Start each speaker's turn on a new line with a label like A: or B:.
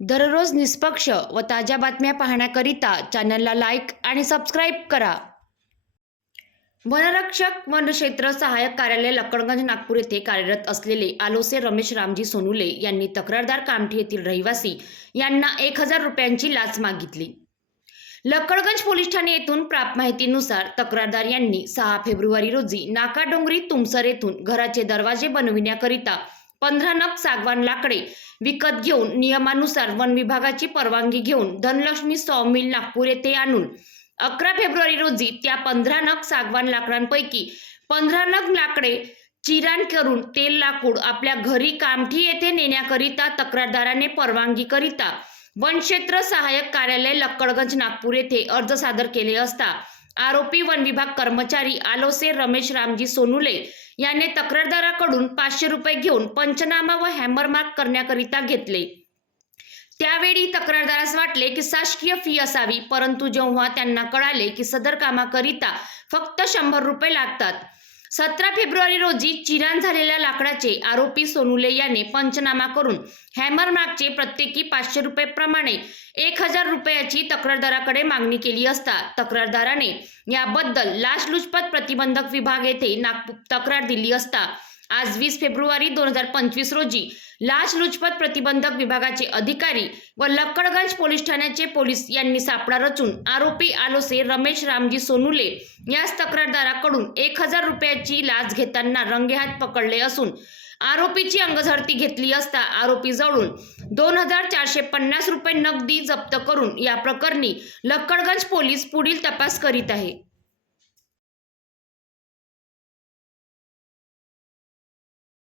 A: दररोज निष्पक्ष व ताज्या बातम्या पाहण्याकरिता चॅनलला लाईक आणि सबस्क्राईब करा. वनरक्षक वनक्षेत्र सहाय्यक कार्यालय लक्कडगंज नागपूर येथे कार्यरत असलेले आलोसे रमेश रामजी सोनुले यांनी तक्रारदार कामठी येथील रहिवासी यांना एक हजार रुपयांची लाच मागितली. लक्कडगंज पोलीस ठाणे येथून प्राप्त माहितीनुसार तक्रारदार यांनी सहा फेब्रुवारी रोजी नाकाडोंगरी तुमसर येथून घराचे दरवाजे बनविण्याकरिता पंधरा नग सागवान लाकडे विकत घेऊन नियमानुसार वन विभागाची परवानगी घेऊन धनलक्ष्मी सॉमिल नागपूर येथे आणून अकरा फेब्रुवारी रोजी त्या पंधरा नग सागवान लाकडांपैकी पंधरा नग लाकडे चिराण करून तेल लाकूड आपल्या घरी कामठी येथे नेण्याकरिता तक्रारदाराने परवानगीकरिता वनक्षेत्र सहाय्यक कार्यालय लक्कडगंज नागपूर येथे अर्ज सादर केले असता आरोपी वन विभाग कर्मचारी आलोसे रमेश रामजी सोनुले याने तक्रारदाराकडून पाचशे रुपये घेऊन पंचनामा व हॅमरमार्क करण्याकरिता घेतले. त्यावेळी तक्रारदारास वाटले की शासकीय फी असावी परंतु जेव्हा त्यांना कळाले की सदर कामाकरिता फक्त शंभर रुपये लागतात सतरा फेब्रुवारी रोजी चिराण झालेल्या लाकडाचे आरोपी सोनुले याने पंचनामा करून हॅमरमार्कचे प्रत्येकी पाचशे रुपये प्रमाणे एक हजार रुपयाची तक्रारदाराकडे मागणी केली असता तक्रारदाराने याबद्दल लाचलुचपत प्रतिबंधक विभाग येथे नागपूर तक्रार दिली असता आज वीस फेब्रुवारी दोन हजार पंचवीस रोजी लाचलुचपत प्रतिबंधक विभागाचे अधिकारी व लक्कडगंज पोलीस ठाण्याचे पोलीस यांनी सापळा रचून आरोपी आलोसे रमेश रामजी सोनुले याच तक्रारदाराकडून एक हजार रुपयाची लाच घेताना रंगेहात पकडले असून आरोपीची अंगझडती घेतली असता आरोपी जवळून दोन हजार चारशे पन्नास रुपये नगदी जप्त करून या प्रकरणी लक्कडगंज पोलीस पुढील तपास करीत आहे.